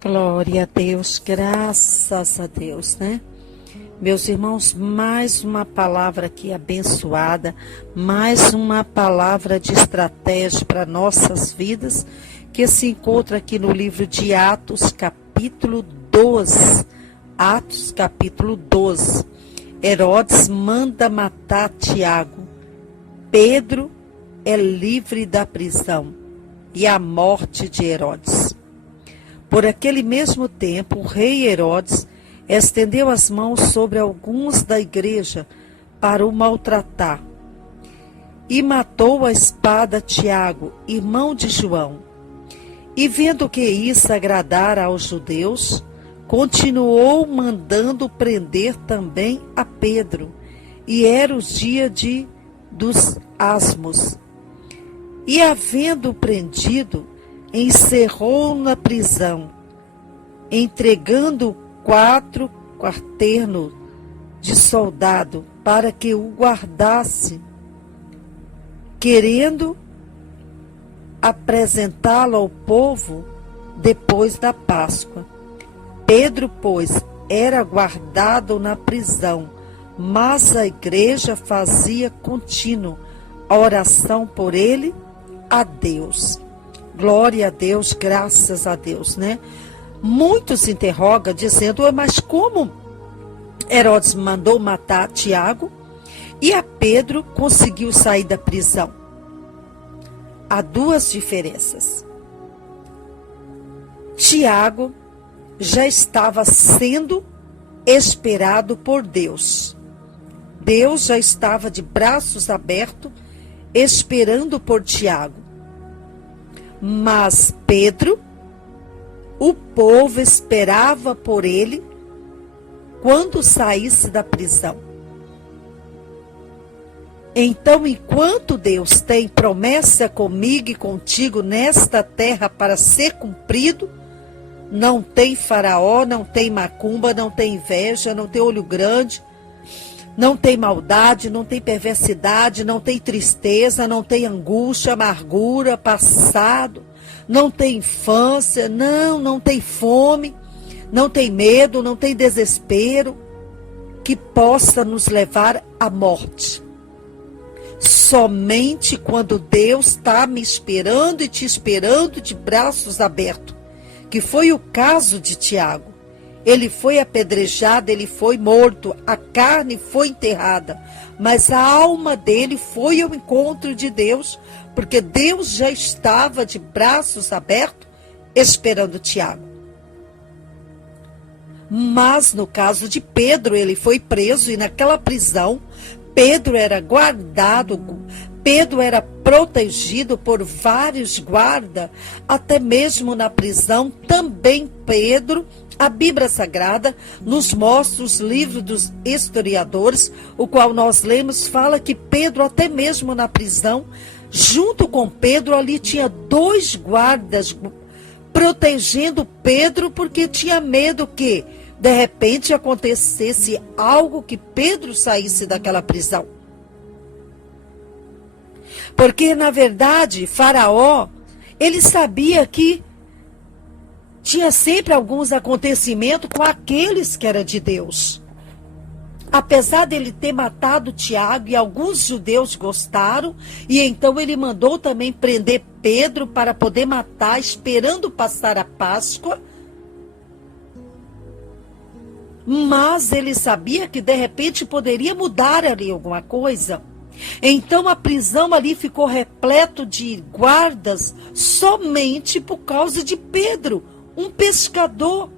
Glória a Deus, graças a Deus, né? Meus irmãos, mais uma palavra aqui abençoada, mais uma palavra de estratégia para nossas vidas, que se encontra aqui no livro de Atos, capítulo 12. Atos, capítulo 12. Herodes manda matar Tiago. Pedro é livre da prisão e a morte de Herodes. Por aquele mesmo tempo, o rei Herodes estendeu as mãos sobre alguns da igreja para o maltratar e matou a espada Tiago, irmão de João. E vendo que isso agradara aos judeus, continuou mandando prender também a Pedro. E era o dia dos Asmos. E havendo prendido, encerrou na prisão, entregando 4 quarternos de soldado para que o guardasse, querendo apresentá-lo ao povo depois da Páscoa. Pedro, pois, era guardado na prisão, mas a igreja fazia contínuo a oração por ele a Deus. Glória a Deus, graças a Deus, né? Muitos se interrogam dizendo, mas como Herodes mandou matar Tiago e a Pedro conseguiu sair da prisão? Há duas diferenças. Tiago já estava sendo esperado por Deus. Deus já estava de braços abertos esperando por Tiago. Mas Pedro, o povo esperava por ele quando saísse da prisão. Então, enquanto Deus tem promessa comigo e contigo nesta terra para ser cumprido, não tem faraó, não tem macumba, não tem inveja, não tem olho grande, não tem maldade, não tem perversidade, não tem tristeza, não tem angústia, amargura, passado, não tem infância, não tem fome, não tem medo, não tem desespero que possa nos levar à morte. Somente quando Deus está me esperando e te esperando de braços abertos, que foi o caso de Tiago. Ele foi apedrejado, ele foi morto, a carne foi enterrada, mas a alma dele foi ao encontro de Deus, porque Deus já estava de braços abertos esperando Tiago. Mas no caso de Pedro, ele foi preso e naquela prisão, Pedro era guardado, Pedro era protegido por vários guardas, até mesmo na prisão, também Pedro. A Bíblia Sagrada nos mostra os livros dos historiadores, o qual nós lemos, fala que Pedro, até mesmo na prisão, junto com Pedro, ali tinha 2 guardas protegendo Pedro, porque tinha medo que, de repente, acontecesse algo que Pedro saísse daquela prisão. Porque, na verdade, Faraó, ele sabia que tinha sempre alguns acontecimentos com aqueles que eram de Deus. Apesar dele ter matado Tiago, e alguns judeus gostaram, e então ele mandou também prender Pedro para poder matar, esperando passar a Páscoa. Mas ele sabia que de repente poderia mudar ali alguma coisa. Então a prisão ali ficou repleto de guardas somente por causa de Pedro, um pescador.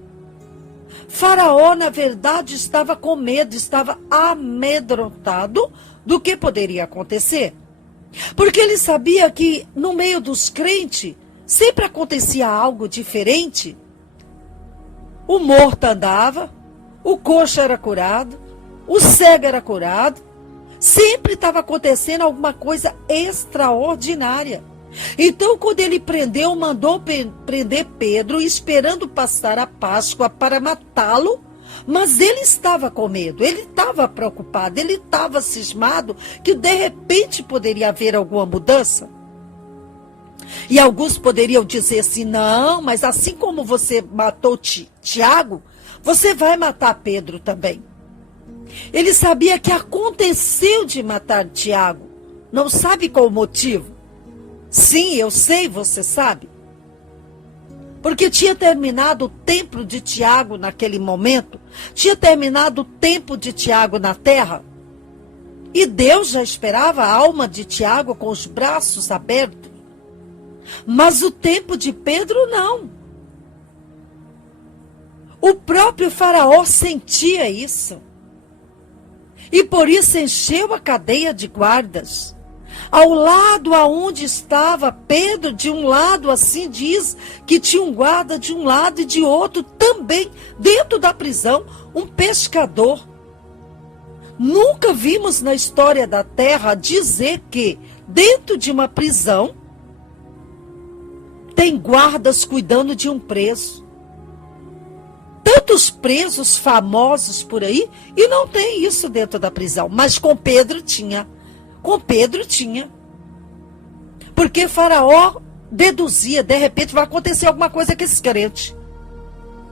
Faraó, na verdade, estava com medo, estava amedrontado do que poderia acontecer. Porque ele sabia que no meio dos crentes sempre acontecia algo diferente. O morto andava, o coxo era curado, o cego era curado. Sempre estava acontecendo alguma coisa extraordinária. Então, quando ele prendeu, mandou prender Pedro, esperando passar a Páscoa para matá-lo, mas ele estava com medo, ele estava preocupado, ele estava cismado que de repente poderia haver alguma mudança. E alguns poderiam dizer assim, não, mas assim como você matou Tiago, você vai matar Pedro também. Ele sabia que aconteceu de matar Tiago. Não sabe qual o motivo? Sim, eu sei, você sabe. Porque tinha terminado o tempo de Tiago naquele momento. Tinha terminado o tempo de Tiago na terra. E Deus já esperava a alma de Tiago com os braços abertos. Mas o tempo de Pedro não. O próprio Faraó sentia isso. E por isso encheu a cadeia de guardas. Ao lado aonde estava Pedro, de um lado assim diz que tinha um guarda de um lado e de outro também, dentro da prisão, um pescador. Nunca vimos na história da terra dizer que dentro de uma prisão tem guardas cuidando de um preso. Tantos presos famosos por aí e não tem isso dentro da prisão. Mas com Pedro tinha. Com Pedro tinha. Porque Faraó deduzia, de repente vai acontecer alguma coisa com esse crente.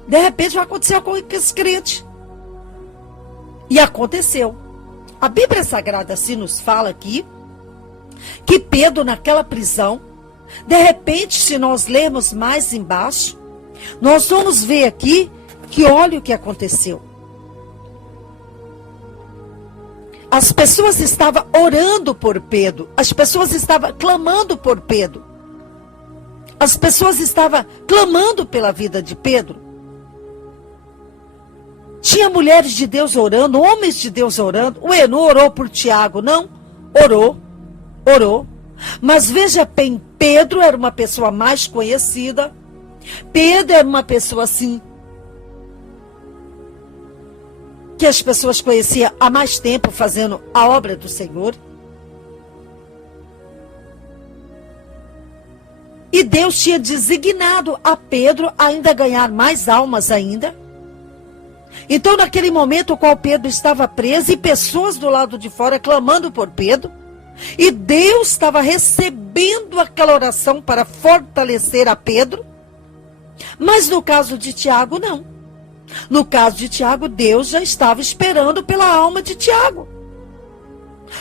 De repente vai acontecer alguma coisa com esse crente. E aconteceu. A Bíblia Sagrada assim nos fala aqui que Pedro naquela prisão, de repente, se nós lermos mais embaixo, nós vamos ver aqui que olha o que aconteceu. As pessoas estavam orando por Pedro. As pessoas estavam clamando por Pedro. As pessoas estavam clamando pela vida de Pedro. Tinha mulheres de Deus orando, homens de Deus orando. Ué, não orou por Tiago, não? Orou. Mas veja bem, Pedro era uma pessoa mais conhecida. Pedro era uma pessoa assim, que as pessoas conheciam há mais tempo fazendo a obra do Senhor. E Deus tinha designado a Pedro ainda ganhar mais almas ainda. Então, naquele momento, o qual Pedro estava preso e pessoas do lado de fora clamando por Pedro, e Deus estava recebendo aquela oração para fortalecer a Pedro, mas no caso de Tiago, não. No caso de Tiago, Deus já estava esperando pela alma de Tiago.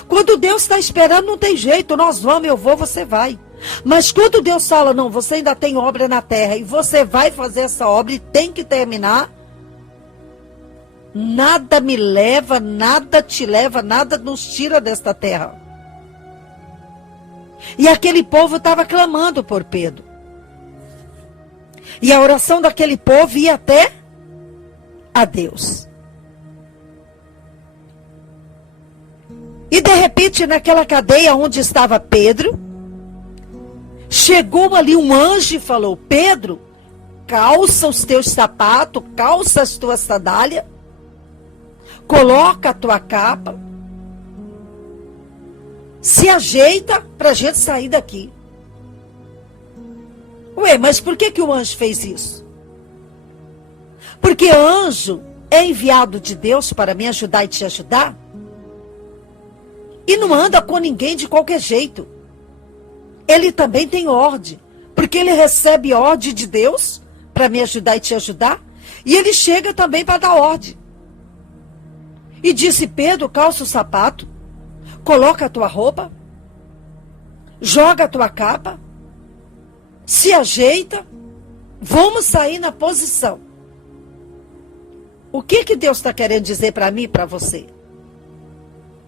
Quando Deus está esperando, não tem jeito. Nós vamos, eu vou, você vai. Mas quando Deus fala, não, você ainda tem obra na terra e você vai fazer essa obra e tem que terminar, nada me leva, nada te leva, nada nos tira desta terra. E aquele povo estava clamando por Pedro. E a oração daquele povo ia até a Deus. E de repente, naquela cadeia onde estava Pedro, chegou ali um anjo e falou: Pedro, calça os teus sapatos, calça as tuas sandálias, coloca a tua capa, se ajeita para a gente sair daqui. Ué, mas por que o anjo fez isso? Porque anjo é enviado de Deus para me ajudar e te ajudar. E não anda com ninguém de qualquer jeito. Ele também tem ordem. Porque ele recebe ordem de Deus para me ajudar e te ajudar. E ele chega também para dar ordem. E disse: Pedro, calça o sapato, coloca a tua roupa, joga a tua capa, se ajeita, vamos sair na posição. O que Deus está querendo dizer para mim e para você?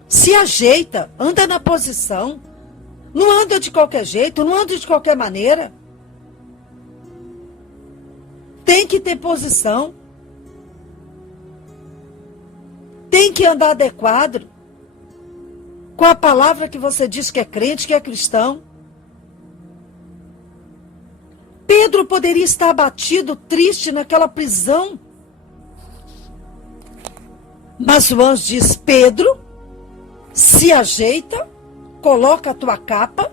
Se ajeita, anda na posição. Não anda de qualquer jeito, não anda de qualquer maneira. Tem que ter posição. Tem que andar adequado com a palavra que você diz que é crente, que é cristão. Pedro poderia estar abatido, triste naquela prisão. Mas o anjo diz: Pedro, se ajeita, coloca a tua capa,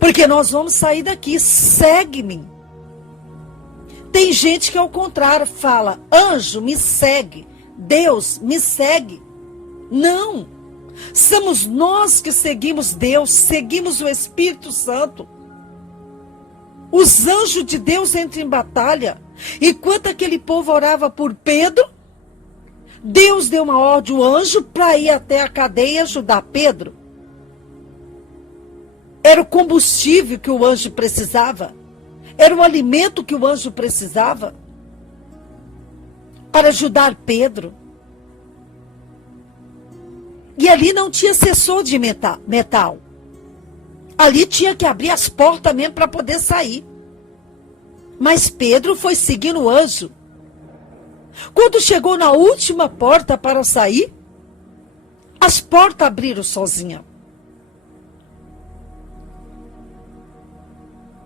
porque nós vamos sair daqui, segue-me. Tem gente que ao contrário fala: anjo, me segue, Deus, me segue. Não, somos nós que seguimos Deus, seguimos o Espírito Santo. Os anjos de Deus entram em batalha. Enquanto aquele povo orava por Pedro, Deus deu uma ordem ao anjo para ir até a cadeia e ajudar Pedro. Era o combustível que o anjo precisava. Era o alimento que o anjo precisava para ajudar Pedro. E ali não tinha sensor de metal. Ali tinha que abrir as portas mesmo para poder sair. Mas Pedro foi seguindo o anjo. Quando chegou na última porta para sair, as portas abriram sozinha.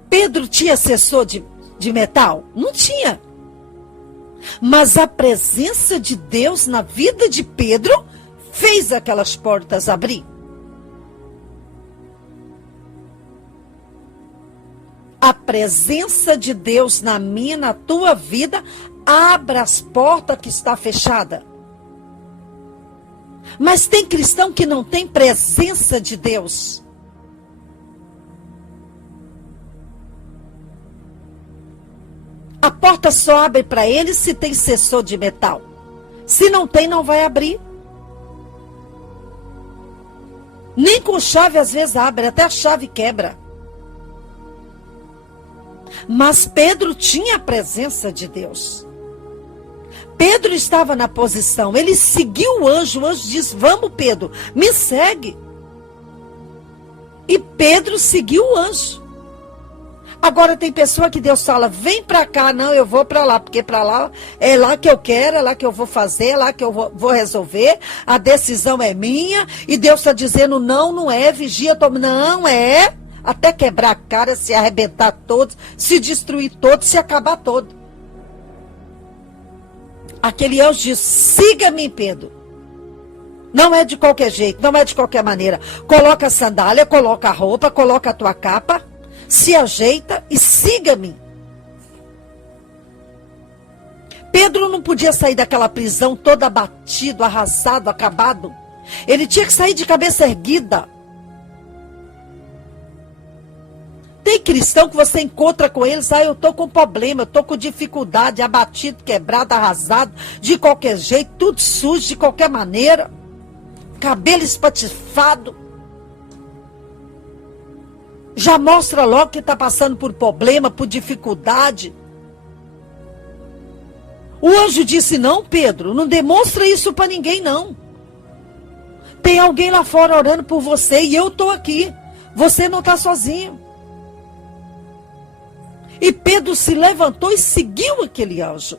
Pedro tinha sensor de metal? Não tinha. Mas a presença de Deus na vida de Pedro fez aquelas portas abrir. A presença de Deus na minha, na tua vida, abra as portas que está fechada. Mas tem cristão que não tem presença de Deus. A porta só abre para ele se tem sensor de metal. Se não tem, não vai abrir. Nem com chave às vezes abre, até a chave quebra. Mas Pedro tinha a presença de Deus. Pedro estava na posição, ele seguiu o anjo disse, vamos Pedro, me segue. E Pedro seguiu o anjo. Agora tem pessoa que Deus fala, vem para cá, não, eu vou para lá, porque para lá é lá que eu quero, é lá que eu vou fazer, é lá que eu vou resolver, a decisão é minha, e Deus está dizendo, não, não é, vigia, não é, até quebrar a cara, se arrebentar todos, se destruir todos, se acabar todo. Aquele anjo diz, siga-me, Pedro. Não é de qualquer jeito, não é de qualquer maneira. Coloca a sandália, coloca a roupa, coloca a tua capa, se ajeita e siga-me. Pedro não podia sair daquela prisão todo abatido, arrasado, acabado. Ele tinha que sair de cabeça erguida. Tem cristão que você encontra com eles, eu estou com problema, eu estou com dificuldade, abatido, quebrado, arrasado, de qualquer jeito, tudo sujo, de qualquer maneira, cabelo espatifado. Já mostra logo que está passando por problema, por dificuldade. O anjo disse, não, Pedro, não demonstra isso para ninguém, não. Tem alguém lá fora orando por você e eu estou aqui. Você não está sozinho. E Pedro se levantou e seguiu aquele anjo.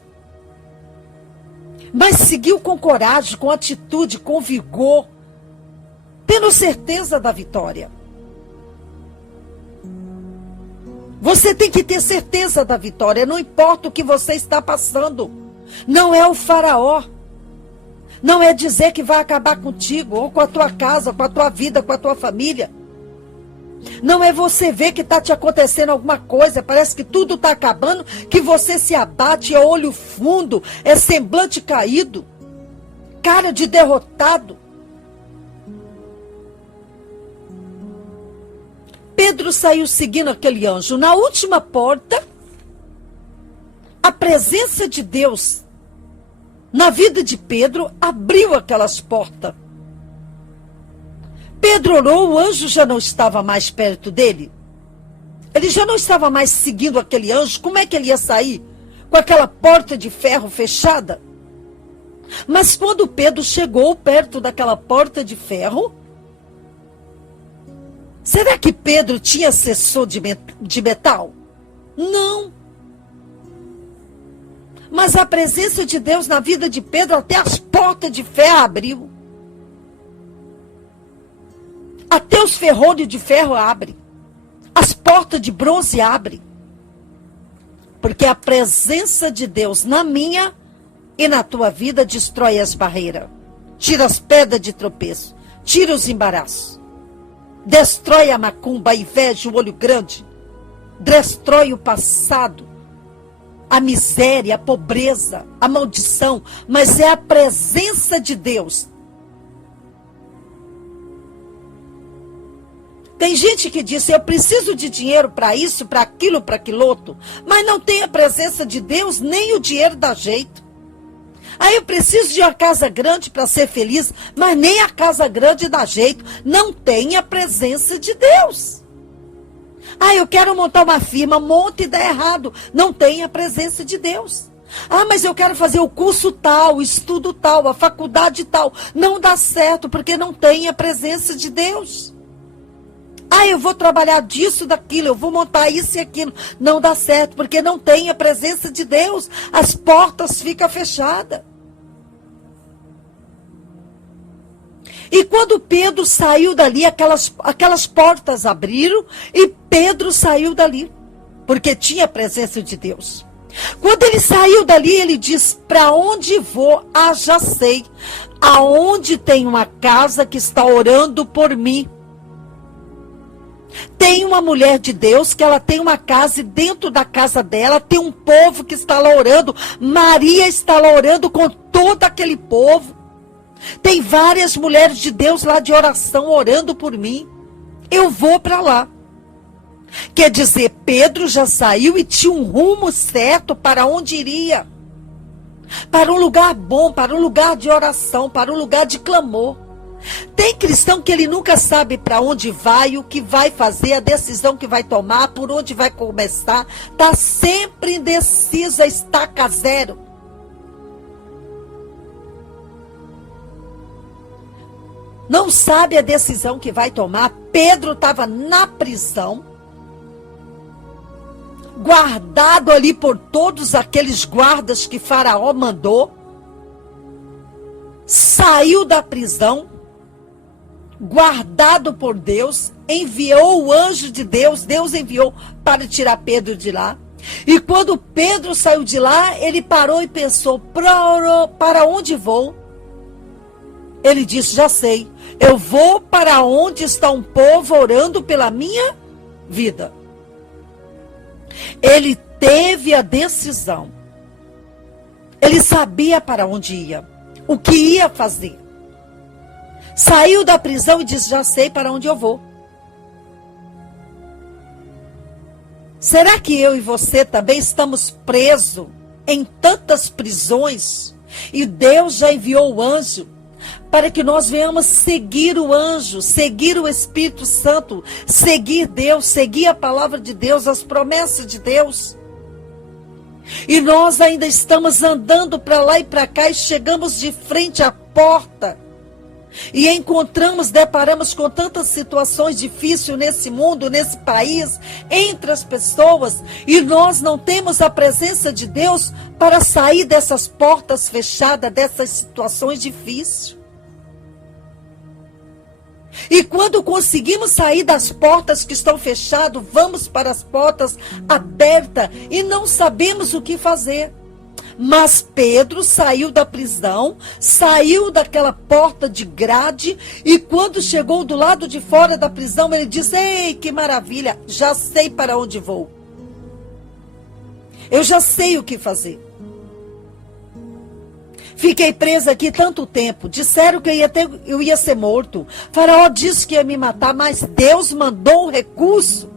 Mas seguiu com coragem, com atitude, com vigor, tendo certeza da vitória. Você tem que ter certeza da vitória, não importa o que você está passando. Não é o faraó. Não é dizer que vai acabar contigo, ou com a tua casa, com a tua vida, com a tua família. Não é você ver que está te acontecendo alguma coisa, parece que tudo está acabando, que você se abate, é olho fundo, é semblante caído, cara de derrotado. Pedro saiu seguindo aquele anjo. Na última porta, a presença de Deus na vida de Pedro abriu aquelas portas. Pedro orou, o anjo já não estava mais perto dele. Ele já não estava mais seguindo aquele anjo. Como é que ele ia sair com aquela porta de ferro fechada? Mas quando Pedro chegou perto daquela porta de ferro, será que Pedro tinha sensor de metal? Não. Mas a presença de Deus na vida de Pedro, até as portas de ferro abriu. Até os ferrolhos de ferro abrem. As portas de bronze abrem. Porque a presença de Deus na minha e na tua vida destrói as barreiras. Tira as pedras de tropeço. Tira os embaraços. Destrói a macumba, a inveja, o olho grande. Destrói o passado. A miséria, a pobreza, a maldição. Mas é a presença de Deus. Tem gente que diz, eu preciso de dinheiro para isso, para aquilo outro, mas não tem a presença de Deus, nem o dinheiro dá jeito. Aí eu preciso de uma casa grande para ser feliz, mas nem a casa grande dá jeito, não tem a presença de Deus. Ah, eu quero montar uma firma, monta e dá errado, não tem a presença de Deus. Ah, mas eu quero fazer o curso tal, o estudo tal, a faculdade tal, não dá certo porque não tem a presença de Deus. Ah, eu vou trabalhar disso, daquilo, eu vou montar isso e aquilo. Não dá certo, porque não tem a presença de Deus. As portas ficam fechadas. E quando Pedro saiu dali, aquelas portas abriram e Pedro saiu dali, porque tinha a presença de Deus. Quando ele saiu dali, ele diz, para onde vou? Ah, já sei. Aonde tem uma casa que está orando por mim. Tem uma mulher de Deus que ela tem uma casa e dentro da casa dela tem um povo que está lá orando. Maria está lá orando com todo aquele povo. Tem várias mulheres de Deus lá de oração orando por mim. Eu vou para lá. Quer dizer, Pedro já saiu e tinha um rumo certo para onde iria. Para um lugar bom, para um lugar de oração, para um lugar de clamor. Tem cristão que ele nunca sabe para onde vai, o que vai fazer, a decisão que vai tomar, por onde vai começar. Está sempre indeciso, a estaca zero. Não sabe a decisão que vai tomar. Pedro estava na prisão, guardado ali por todos aqueles guardas que Faraó mandou. Saiu da prisão, guardado por Deus, enviou o anjo de Deus, Deus enviou para tirar Pedro de lá. E quando Pedro saiu de lá, ele parou e pensou, para onde vou? Ele disse, já sei, eu vou para onde está um povo orando pela minha vida. Ele teve a decisão, ele sabia para onde ia, o que ia fazer. Saiu da prisão e disse, já sei para onde eu vou. Será que eu e você também estamos presos em tantas prisões? E Deus já enviou o anjo para que nós venhamos seguir o anjo, seguir o Espírito Santo, seguir Deus, seguir a palavra de Deus, as promessas de Deus. E nós ainda estamos andando para lá e para cá e chegamos de frente à porta. E deparamos com tantas situações difíceis nesse mundo, nesse país, entre as pessoas, e nós não temos a presença de Deus para sair dessas portas fechadas, dessas situações difíceis. E quando conseguimos sair das portas que estão fechadas, vamos para as portas abertas e não sabemos o que fazer. Mas Pedro saiu da prisão, saiu daquela porta de grade e quando chegou do lado de fora da prisão, ele disse, ei, que maravilha, já sei para onde vou. Eu já sei o que fazer. Fiquei presa aqui tanto tempo, disseram que eu ia ser morto. Faraó disse que ia me matar, mas Deus mandou um recurso.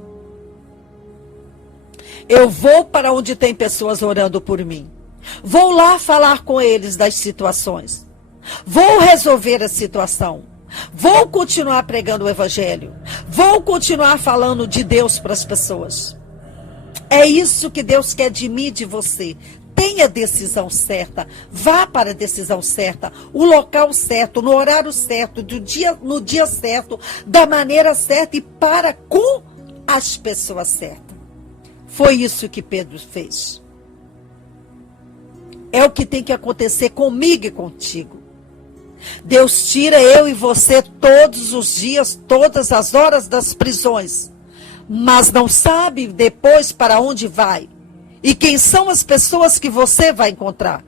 Eu vou para onde tem pessoas orando por mim. Vou lá falar com eles das situações. Vou resolver a situação. Vou continuar pregando o evangelho. Vou continuar falando de Deus para as pessoas. É isso que Deus quer de mim e de você. Tenha a decisão certa. Vá para a decisão certa. O local certo, no horário certo, no dia certo, da maneira certa e para com as pessoas certas. Foi isso que Pedro fez. É o que tem que acontecer comigo e contigo. Deus tira eu e você todos os dias, todas as horas das prisões. Mas não sabe depois para onde vai. E quem são as pessoas que você vai encontrar.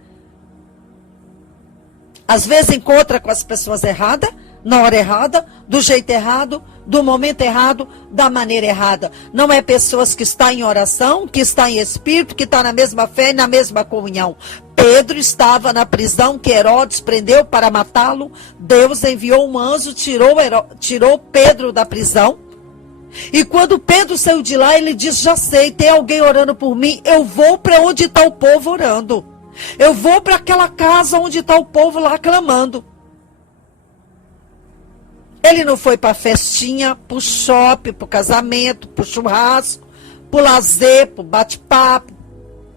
Às vezes encontra com as pessoas erradas, na hora errada, do jeito errado, do momento errado, da maneira errada. Não é pessoas que estão em oração, que estão em espírito, que estão na mesma fé e na mesma comunhão. Pedro estava na prisão que Herodes prendeu para matá-lo. Deus enviou um anjo, tirou Pedro da prisão E quando Pedro saiu de lá, ele disse: já sei, tem alguém orando por mim, eu vou para onde está o povo orando. Eu vou para aquela casa onde está o povo lá clamando. Ele não foi para a festinha, para o shopping, para o casamento, para o churrasco, para o lazer, para o bate-papo,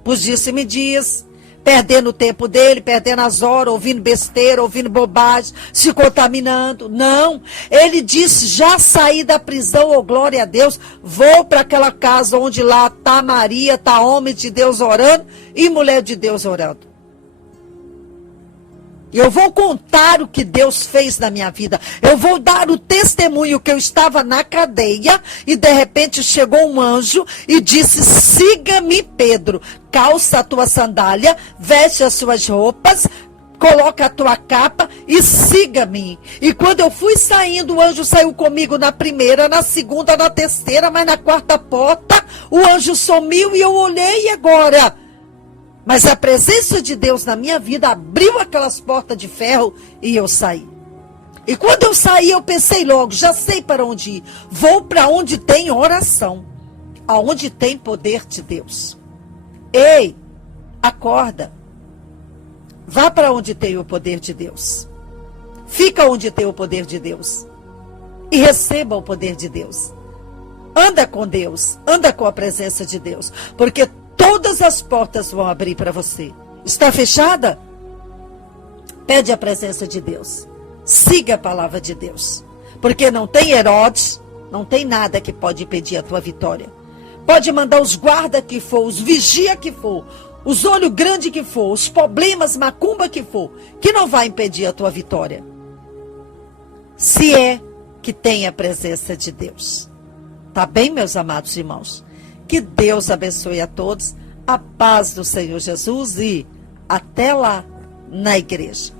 para os disse-me-dias, perdendo o tempo dele, perdendo as horas, ouvindo besteira, ouvindo bobagem, se contaminando. Não, ele disse: já saí da prisão, oh glória a Deus, vou para aquela casa onde lá está Maria, está homem de Deus orando e mulher de Deus orando. Eu vou contar o que Deus fez na minha vida. Eu vou dar o testemunho que eu estava na cadeia e de repente chegou um anjo e disse: siga-me, Pedro. Calça a tua sandália, veste as suas roupas, coloca a tua capa e siga-me. E quando eu fui saindo, o anjo saiu comigo na primeira, na segunda, na terceira, mas na quarta porta o anjo sumiu e eu olhei agora. Mas a presença de Deus na minha vida abriu aquelas portas de ferro e eu saí. E quando eu saí, eu pensei logo: já sei para onde ir. Vou para onde tem oração, aonde tem poder de Deus. Ei, acorda. Vá para onde tem o poder de Deus. Fica onde tem o poder de Deus. E receba o poder de Deus. Anda com Deus, anda com a presença de Deus. Porque todas as portas vão abrir para você. Está fechada? Pede a presença de Deus. Siga a palavra de Deus. Porque não tem Herodes, não tem nada que pode impedir a tua vitória. Pode mandar os guarda que for, os vigia que for, os olhos grandes que for, os problemas, macumba que for, que não vai impedir a tua vitória. Se é que tem a presença de Deus. Tá bem, meus amados irmãos? Que Deus abençoe a todos, a paz do Senhor Jesus e até lá na igreja.